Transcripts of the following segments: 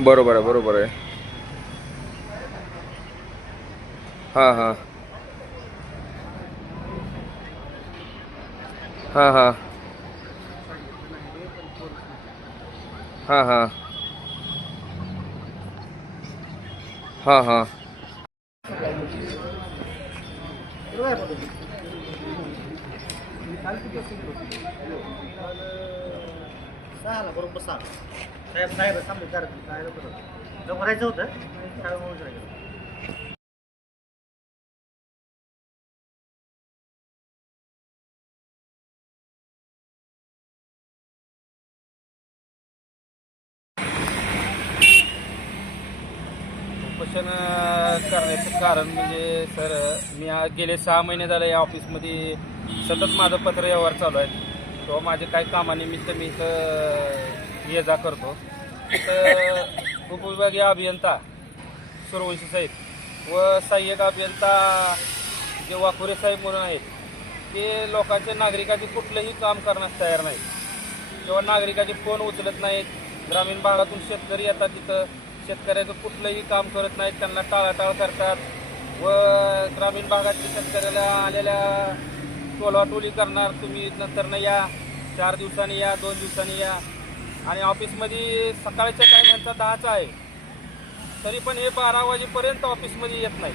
बरोबर आहे बरोबर आहे हां हां हां हां हां हां हां हां सहाला बरोबर सहा साहेब साहेब सांगू करायचं जायला बरोबर जमरायचं होतं. काय म्हणू उपोषण करण्याचं कारण म्हणजे सर मी गेले सहा महिने झाले या ऑफिसमध्ये. सतत माझं पत्र व्यवहार चालू आहे किंवा माझे काही कामानिमित्त मी इथं ये जा करतो. तर उपविभागीय अभियंता सूर्यवंशी साहेब व सहाय्यक अभियंता जे वाकुरे साहेब म्हणून आहेत ते लोकांचे नागरिकाचे कुठलंही काम करण्यास तयार नाहीत. किंवा नागरिकाचे फोन उचलत नाहीत. ग्रामीण भागातून शेतकरी येतात तिथं. शेतकऱ्याचं कुठलंही काम करत नाहीत त्यांना टाळाटाळ करतात. व ग्रामीण भागातील शेतकऱ्याला आलेल्या टोलवाटोली करणार तुम्ही नंतर न या. चार दिवसांनी या दोन दिवसांनी या. आणि ऑफिसमध्ये सकाळच्या टाईम यांचा दहाचा आहे. तरी पण हे बारा वाजेपर्यंत ऑफिसमध्ये येत नाही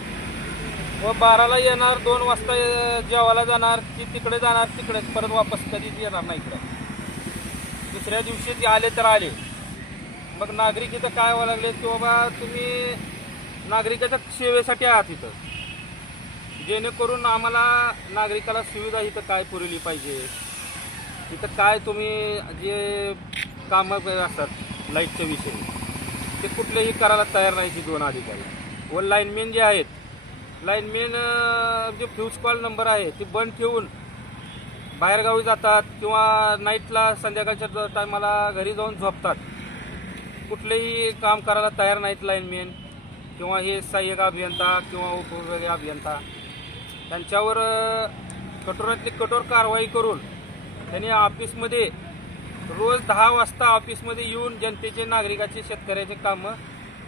व बाराला येणार दोन वाजता जेवायला जाणार ती तिकडे जाणार तिकडे परत वापस कधीच येणार नाही इकडं. दुसऱ्या दिवशी ते आले तर आले. मग नागरिक इथं काय व्हायला लागले की बाबा तुम्ही नागरिकाच्या सेवेसाठी आहात इथं. जेणेकरून आम्हाला नागरिकाला सुविधा इथं काय पुरवली पाहिजे? इथं काय तुम्ही जे कामं असतात लाईटच्या विषयी ते कुठलेही करायला तयार नाही ती दोन अधिकारी. व लाईनमॅन जे आहेत लाईनमॅन जे फ्यूज कॉल नंबर आहे ते बंद ठेवून बाहेरगावी जातात किंवा नाईटला संध्याकाळच्या टायमाला घरी जाऊन झोपतात. कुठलेही काम करायला तयार नाहीत लाईनमॅन किंवा हे सहाय्यक अभियंता किंवा उपविभागीय अभियंता. त्यांच्यावर कठोरातली कठोर कारवाई करून त्यांनी ऑफिसमध्ये रोज दहा वाजता ऑफिसमध्ये येऊन जनतेचे नागरिकाचे शेतकऱ्याचे कामं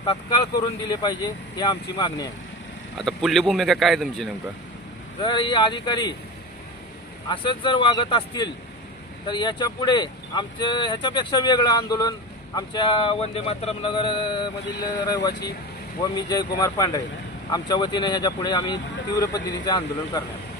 तात्काळ करून दिले पाहिजे ही आमची मागणी आहे. आता पुढली भूमिका काय तुमची नेमकं? जर ही अधिकारी असंच जर वागत असतील तर याच्यापुढे आमचं ह्याच्यापेक्षा वेगळं आंदोलन आमच्या वंदे मातरम नगर मधील रहिवासी व मी जयकुमार पांढरे आमच्या वतीनं ह्याच्या पुढे आम्ही तीव्र पद्धतीचे आंदोलन करणार.